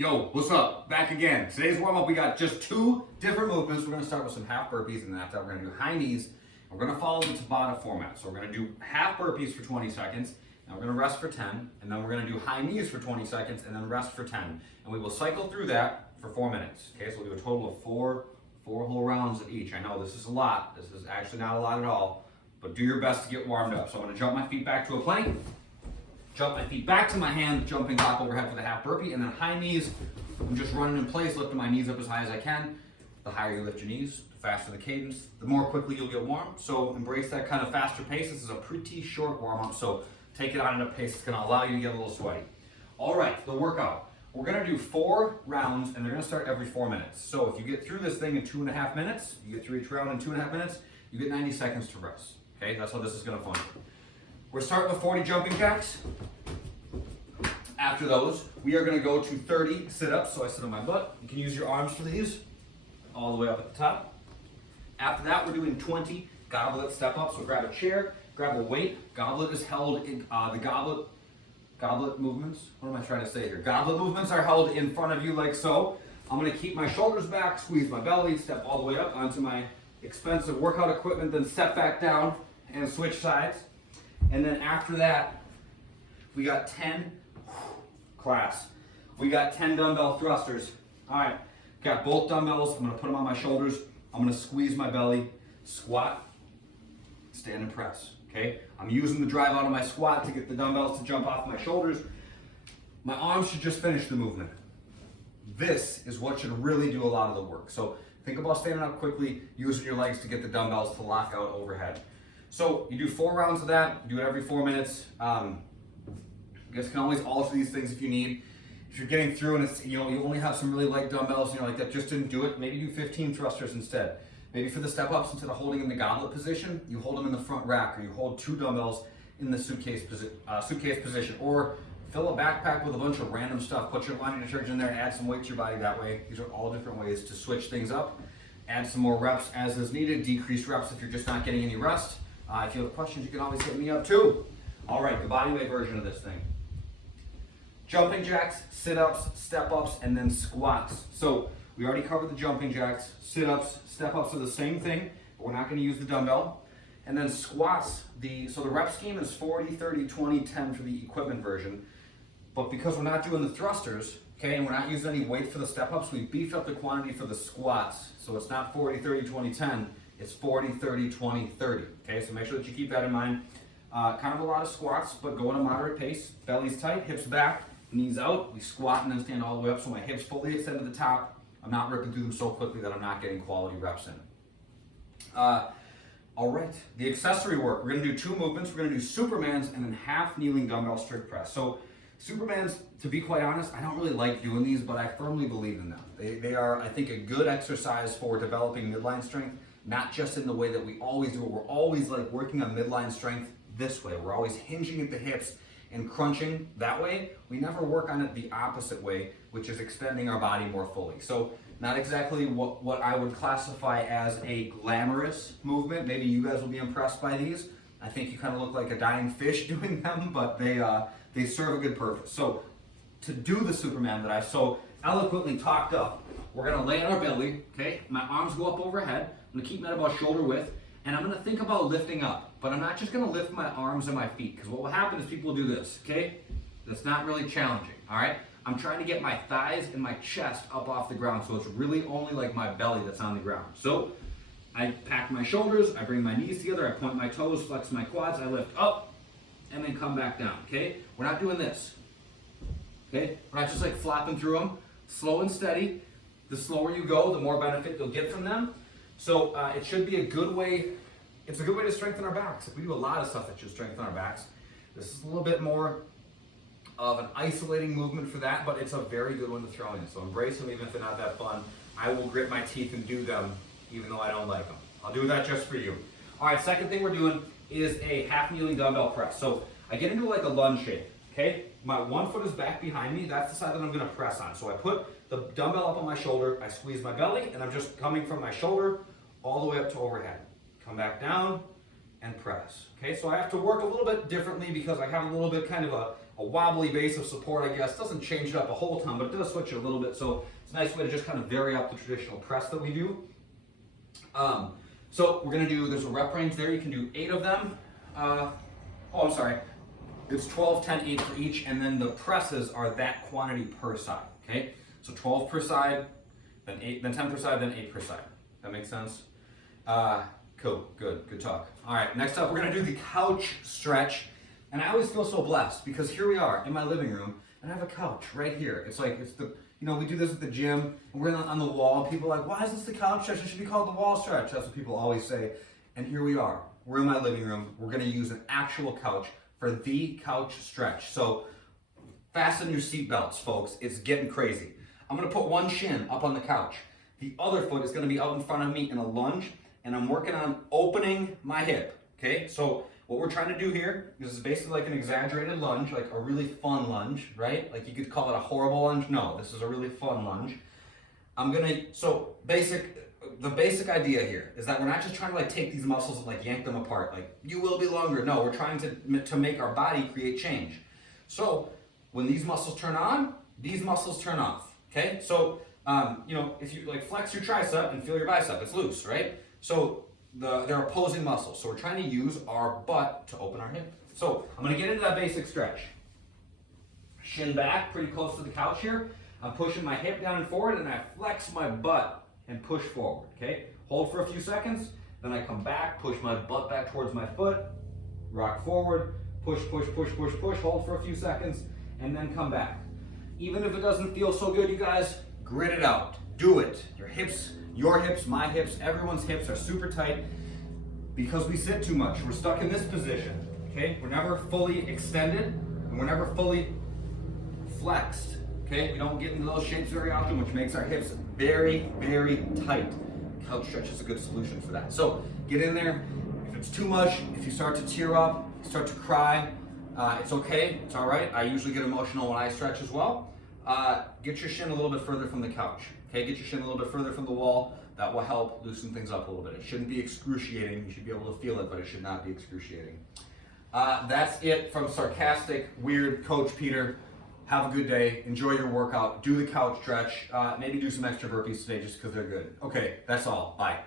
Yo, what's up? Back again. Today's warm-up, we got just two different movements. We're gonna start with some half burpees, and then after that, we're gonna do high knees. And we're gonna follow the Tabata format. So we're gonna do half burpees for 20 seconds, and we're gonna rest for 10, and then we're gonna do high knees for 20 seconds, and then rest for 10. And we will cycle through that for 4 minutes. Okay, so we'll do a total of four whole rounds of each. I know this is a lot. This is actually not a lot at all, but do your best to get warmed up. So I'm gonna jump my feet back to a plank, jump my feet back to my hand, jumping hop overhead for the half burpee, and then high knees. I'm just running in place, lifting my knees up as high as I can. The higher you lift your knees, the faster the cadence, the more quickly you'll get warm. So embrace that kind of faster pace. This is a pretty short warm up, so take it on at a pace that's gonna allow you to get a little sweaty. All right, the workout. We're gonna do 4 rounds, and they're gonna start every 4 minutes. So if you get through this thing in 2.5 minutes, you get through each round in 2.5 minutes, you get 90 seconds to rest. Okay, that's how this is gonna function. We're starting with 40 jumping jacks. After those, we are gonna go to 30 sit-ups. So I sit on my butt. You can use your arms for these, all the way up at the top. After that, we're doing 20 goblet step-ups. So grab a chair, grab a weight. Goblet is held in, goblet movements. What am I trying to say here? Goblet movements are held in front of you like so. I'm gonna keep my shoulders back, squeeze my belly, step all the way up onto my expensive workout equipment, then step back down and switch sides. And then after that, we got 10 class. We got 10 dumbbell thrusters. All right, got both dumbbells. I'm gonna put them on my shoulders. I'm gonna squeeze my belly, squat, stand and press, okay? I'm using the drive out of my squat to get the dumbbells to jump off my shoulders. My arms should just finish the movement. This is what should really do a lot of the work. So think about standing up quickly, using your legs to get the dumbbells to lock out overhead. So you do 4 rounds of that, you do it every 4 minutes. You guys can always alter these things if you need. If you're getting through and it's, you only have some really light dumbbells, like that just didn't do it, maybe do 15 thrusters instead. Maybe for the step ups, instead of holding in the goblet position, you hold them in the front rack, or you hold 2 dumbbells in the suitcase position, or fill a backpack with a bunch of random stuff, put your laundry detergent in there, add some weight to your body that way. These are all different ways to switch things up. Add some more reps as is needed, decrease reps if you're just not getting any rest. If you have questions, you can always hit me up too. All right, the bodyweight version of this thing. Jumping jacks, sit-ups, step-ups, and then squats. So we already covered the jumping jacks. Sit-ups, step-ups are the same thing, but we're not gonna use the dumbbell. And then squats, so the rep scheme is 40, 30, 20, 10 for the equipment version. But because we're not doing the thrusters, okay, and we're not using any weight for the step-ups, we beefed up the quantity for the squats. So it's not 40, 30, 20, 10, it's 40, 30, 20, 30. Okay, so make sure that you keep that in mind. Kind of a lot of squats, but go at a moderate pace. Belly's tight, hips back, knees out. We squat and then stand all the way up so my hips fully extend to the top. I'm not ripping through them so quickly that I'm not getting quality reps in. All right, the accessory work. We're gonna do 2 movements. We're gonna do Supermans and then half kneeling dumbbell strict press. So Supermans, to be quite honest, I don't really like doing these, but I firmly believe in them. They are, I think, a good exercise for developing midline strength, not just in the way that we always do it. We're always like working on midline strength this way. We're always hinging at the hips and crunching that way. We never work on it the opposite way, which is extending our body more fully. So not exactly what I would classify as a glamorous movement. Maybe you guys will be impressed by these. I think you kind of look like a dying fish doing them, but they serve a good purpose. So to do the Superman that I so eloquently talked up, we're gonna lay on our belly, okay? My arms go up overhead. I'm gonna keep them at about shoulder width, and I'm gonna think about lifting up. But I'm not just gonna lift my arms and my feet, because what will happen is people will do this, okay? That's not really challenging, all right? I'm trying to get my thighs and my chest up off the ground, so it's really only like my belly that's on the ground. So I pack my shoulders, I bring my knees together, I point my toes, flex my quads, I lift up, and then come back down, okay? We're not doing this, okay? We're not just like flopping through them. Slow and steady. The slower you go, the more benefit you'll get from them. So it should be a good way. It's a good way to strengthen our backs. We do a lot of stuff that should strengthen our backs. This is a little bit more of an isolating movement for that, but it's a very good one to throw in. So embrace them even if they're not that fun. I will grit my teeth and do them even though I don't like them. I'll do that just for you. All right, second thing we're doing is a half kneeling dumbbell press. So I get into like a lunge shape, okay? My 1 foot is back behind me. That's the side that I'm gonna press on. So I put the dumbbell up on my shoulder, I squeeze my belly, and I'm just coming from my shoulder all the way up to overhead. Come back down and press. Okay, so I have to work a little bit differently because I have a little bit kind of a a wobbly base of support, I guess. Doesn't change it up a whole ton, but it does switch it a little bit. So it's a nice way to just kind of vary up the traditional press that we do. So we're gonna do, there's a rep range there. You can do 8 of them. I'm sorry. It's 12, 10, 8 for each, and then the presses are that quantity per side, okay? So 12 per side, then 8, then 10 per side, then 8 per side. That makes sense? Cool, good talk. All right, next up, we're gonna do the couch stretch. And I always feel so blessed because here we are in my living room and I have a couch right here. It's like, it's the, you know, we do this at the gym and we're on the wall. People are like, why is this the couch stretch? It should be called the wall stretch. That's what people always say. And here we are, we're in my living room. We're gonna use an actual couch for the couch stretch. So fasten your seatbelts, folks. It's getting crazy. I'm gonna put one shin up on the couch. The other foot is gonna be out in front of me in a lunge, and I'm working on opening my hip, okay? So what we're trying to do here, this is basically like an exaggerated lunge, like a really fun lunge, right? Like you could call it a horrible lunge. No, this is a really fun lunge. The basic idea here is that we're not just trying to like take these muscles and like yank them apart, like you will be longer. No, we're trying to make our body create change. So when these muscles turn on, these muscles turn off, okay? So, you know, if you like flex your tricep and feel your bicep, it's loose, right? So they're opposing muscles. So we're trying to use our butt to open our hip. So I'm gonna get into that basic stretch. Shin back, pretty close to the couch here. I'm pushing my hip down and forward and I flex my butt and push forward, okay? Hold for a few seconds, then I come back, push my butt back towards my foot, rock forward, push, hold for a few seconds, and then come back. Even if it doesn't feel so good, you guys, grit it out. Do it. Your hips, my hips, everyone's hips are super tight because we sit too much. We're stuck in this position, okay? We're never fully extended and we're never fully flexed, okay? We don't get into those shapes very often, which makes our hips very, very tight. Couch stretch is a good solution for that. So get in there. If it's too much, if you start to tear up, start to cry, it's okay, it's all right. I usually get emotional when I stretch as well. Get your shin a little bit further from the couch. Okay, get your shin a little bit further from the wall. That will help loosen things up a little bit. It shouldn't be excruciating. You should be able to feel it, but it should not be excruciating. That's it from sarcastic, weird Coach Peter. Have a good day. Enjoy your workout. Do the couch stretch. Maybe do some extra burpees today just because they're good. Okay, that's all. Bye.